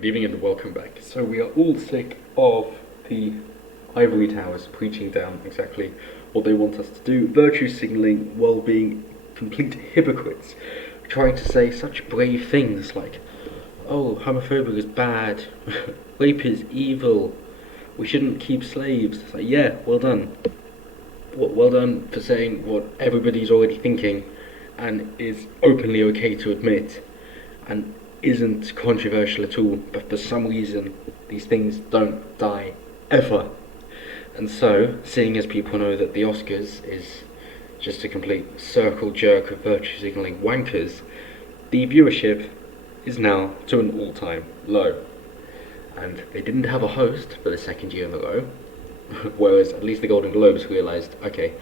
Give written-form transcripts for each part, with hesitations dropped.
good evening and welcome back. So we are all sick of the ivory towers preaching down exactly what they want us to do, virtue signalling while being complete hypocrites, trying to say such brave things like, oh, homophobia is bad, rape is evil, we shouldn't keep slaves. It's like, yeah, well done. Well done for saying what everybody's already thinking and is openly okay to admit and isn't controversial at all, but for some reason these things don't die ever. And so, seeing as people know that the Oscars is just a complete circle jerk of virtue signalling wankers, the viewership is now to an all-time low. And they didn't have a host for the second year in a row, whereas at least the Golden Globes realised, okay,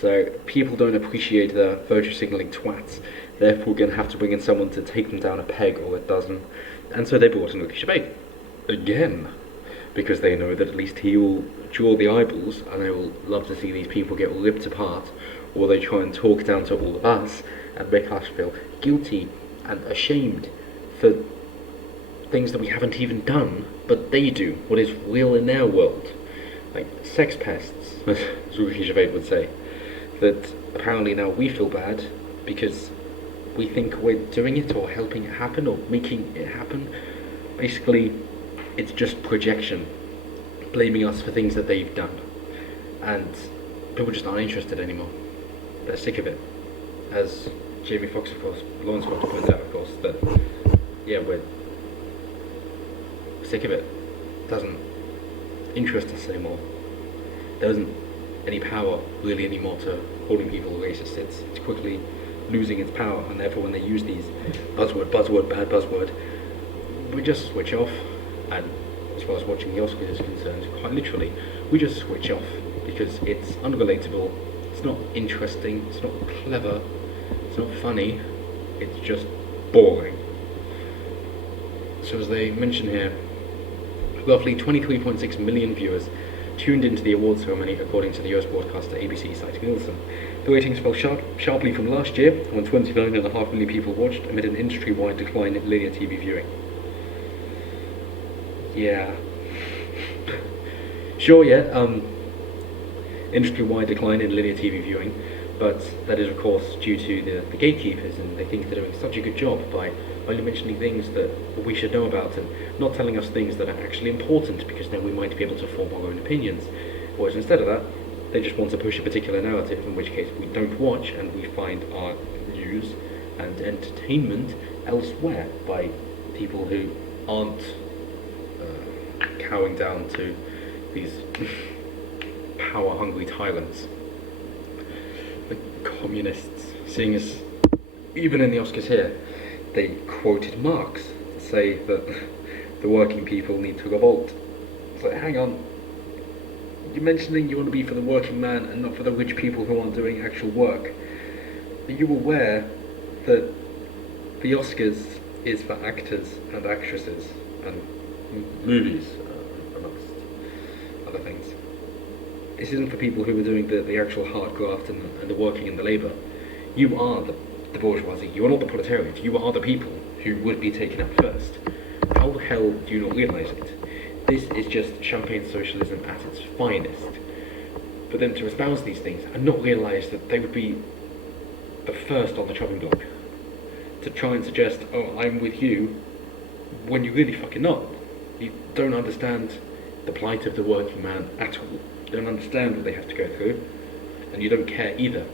so people don't appreciate the virtue signalling twats, therefore we're going to have to bring in someone to take them down a peg or a dozen. And so they brought in Ricky Gervais again, because they know that at least he will draw the eyeballs and they will love to see these people get ripped apart, or they try and talk down to all of us and make us feel guilty and ashamed for things that we haven't even done, but they do, what is real in their world. Like sex pests, as Ricky Gervais would say. That apparently now we feel bad because we think we're doing it or helping it happen or making it happen. Basically, it's just projection, blaming us for things that they've done. And people just aren't interested anymore. They're sick of it. As Jamie Foxx, of course, Lawrence Fox pointed out, of course, that, yeah, we're sick of it. It doesn't interest us anymore. There isn't any power really anymore to calling people racist. It's quickly losing its power, and therefore when they use these bad buzzword, we just switch off. And as far as watching the Oscars is concerned, quite literally, we just switch off because it's unrelatable, it's not interesting, it's not clever, it's not funny, it's just boring. So as they mention here, roughly 23.6 million viewers tuned into the awards ceremony, according to the US broadcaster ABC citing Nielsen. The ratings fell sharply from last year, when 29.5 million people watched, amid an industry-wide decline in linear TV viewing. Yeah. Sure, yeah, industry-wide decline in linear TV viewing, but that is of course due to the gatekeepers, and they think they're doing such a good job by only mentioning things that we should know about and not telling us things that are actually important, because then we might be able to form our own opinions. Whereas instead of that, they just want to push a particular narrative, in which case we don't watch and we find our news and entertainment elsewhere by people who aren't cowing down to these power-hungry tyrants. The communists, seeing as even in the Oscars here, they quoted Marx to say that the working people need to revolt. It's like, hang on, you're mentioning you want to be for the working man and not for the rich people who aren't doing actual work. Are you aware that the Oscars is for actors and actresses and movies, amongst other things? This isn't for people who are doing the actual hard graft and the working and the labour. You are the bourgeoisie, you are not the proletariat, you are the people who would be taken up first. How the hell do you not realise it? This is just champagne socialism at its finest. For them to espouse these things and not realise that they would be the first on the chopping block. To try and suggest, oh, I'm with you, when you're really fucking not. You don't understand the plight of the working man at all. You don't understand what they have to go through, and you don't care either.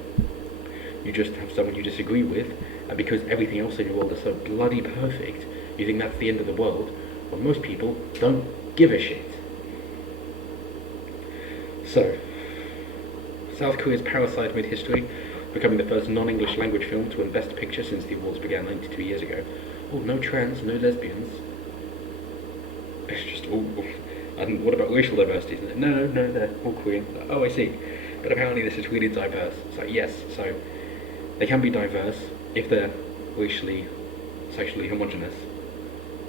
You just have someone you disagree with, and because everything else in your world is so bloody perfect, you think that's the end of the world, when most people don't give a shit. So, South Korea's Parasite made history, becoming the first non-English language film to win Best Picture since the awards began 92 years ago. Oh, no trans, no lesbians. It's just, oh. And what about racial diversity? No, they're all Korean. Oh, I see. But apparently this is really diverse. So yes, so they can be diverse if they're racially, sexually homogenous,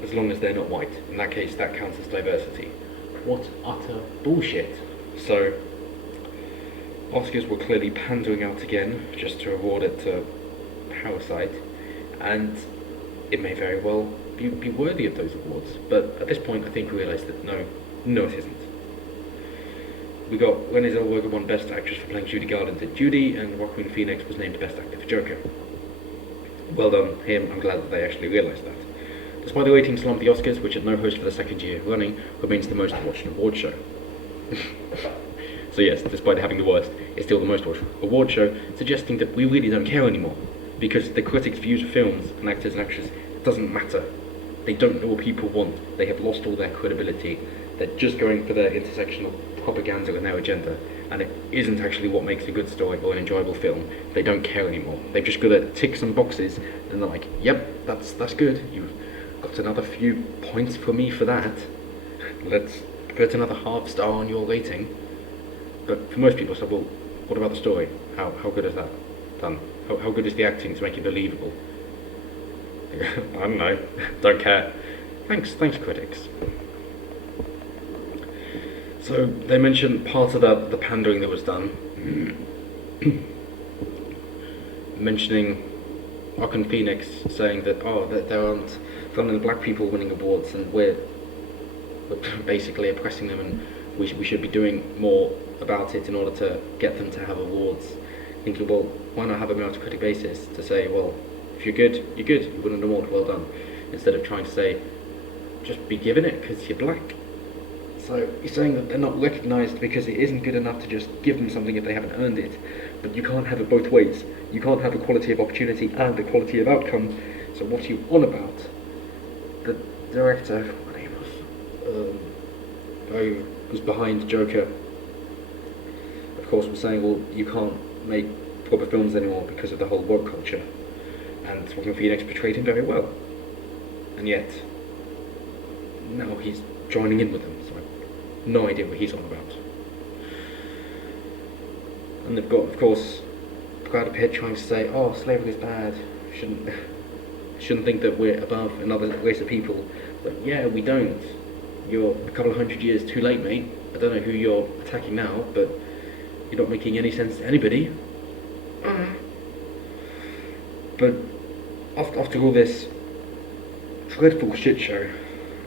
as long as they're not white. In that case, that counts as diversity. What utter bullshit. So, Oscars were clearly pandering out again, just to award it to Parasite, and it may very well be worthy of those awards. But at this point, I think we realised that no, it isn't. We got Renée Zellweger won Best Actress for playing Judy Garland in Judy, and Joaquin Phoenix was named Best Actor for Joker. Well done him, I'm glad that they actually realised that. Despite the ratings slump, the Oscars, which had no host for the second year running, remains the most watched award show. So yes, despite having the worst, it's still the most watched award show, suggesting that we really don't care anymore, because the critics' views of films and actors and actresses doesn't matter. They don't know what people want. They have lost all their credibility. They're just going for their intersectional propaganda and their agenda, and it isn't actually what makes a good story or an enjoyable film. They don't care anymore. They've just got to tick some boxes, and they're like, yep, that's good. You've got another few points for me for that. Let's put another half star on your rating. But for most people, so well, what about the story? How good is that done? How good is the acting to make it believable? I don't know. Don't care. Thanks, critics. So they mentioned part of the pandering that was done, mentioning Joaquin Phoenix saying that that there aren't only black people winning awards and we're basically oppressing them and we should be doing more about it in order to get them to have awards. Thinking, well, why not have a meritocratic basis to say, well, if you're good, you're good, you win an award, well done, instead of trying to say, just be given it because you're black. So you're saying that they're not recognised because it isn't good enough to just give them something if they haven't earned it, but you can't have it both ways. You can't have equality of opportunity and equality of outcome. So what are you on about? The director, what name who was behind Joker, of course, was saying, well, you can't make proper films anymore because of the whole woke culture. And Joaquin Phoenix portrayed him very well. And yet, now he's joining in with them, so I've no idea what he's on about. And they've got, of course, Brad Pitt trying to say, oh, slavery is bad, shouldn't think that we're above another race of people. But yeah, we don't. You're a couple of hundred years too late, mate. I don't know who you're attacking now, but you're not making any sense to anybody. But after all this dreadful shit show,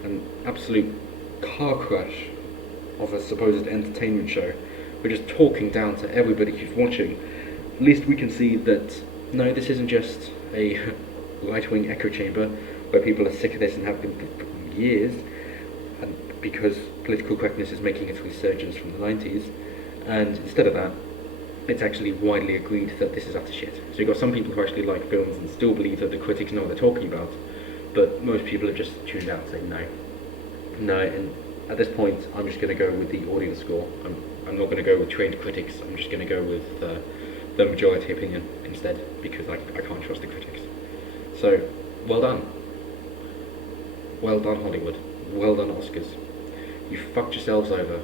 an absolute car crash of a supposed entertainment show, we're just talking down to everybody who's watching. At least we can see that, no, this isn't just a right-wing echo chamber where people are sick of this and have been for years, and because political correctness is making its resurgence from the 90s, and instead of that, it's actually widely agreed that this is utter shit. So you've got some people who actually like films and still believe that the critics know what they're talking about, but most people have just tuned out saying no, and at this point I'm just going to go with the audience score. I'm not going to go with trained critics, I'm just going to go with the majority opinion instead, because I can't trust the critics. So, well done Hollywood, well done Oscars. You fucked yourselves over.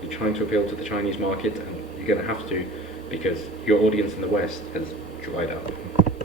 You're trying to appeal to the Chinese market, and you're going to have to, because your audience in the West has dried up.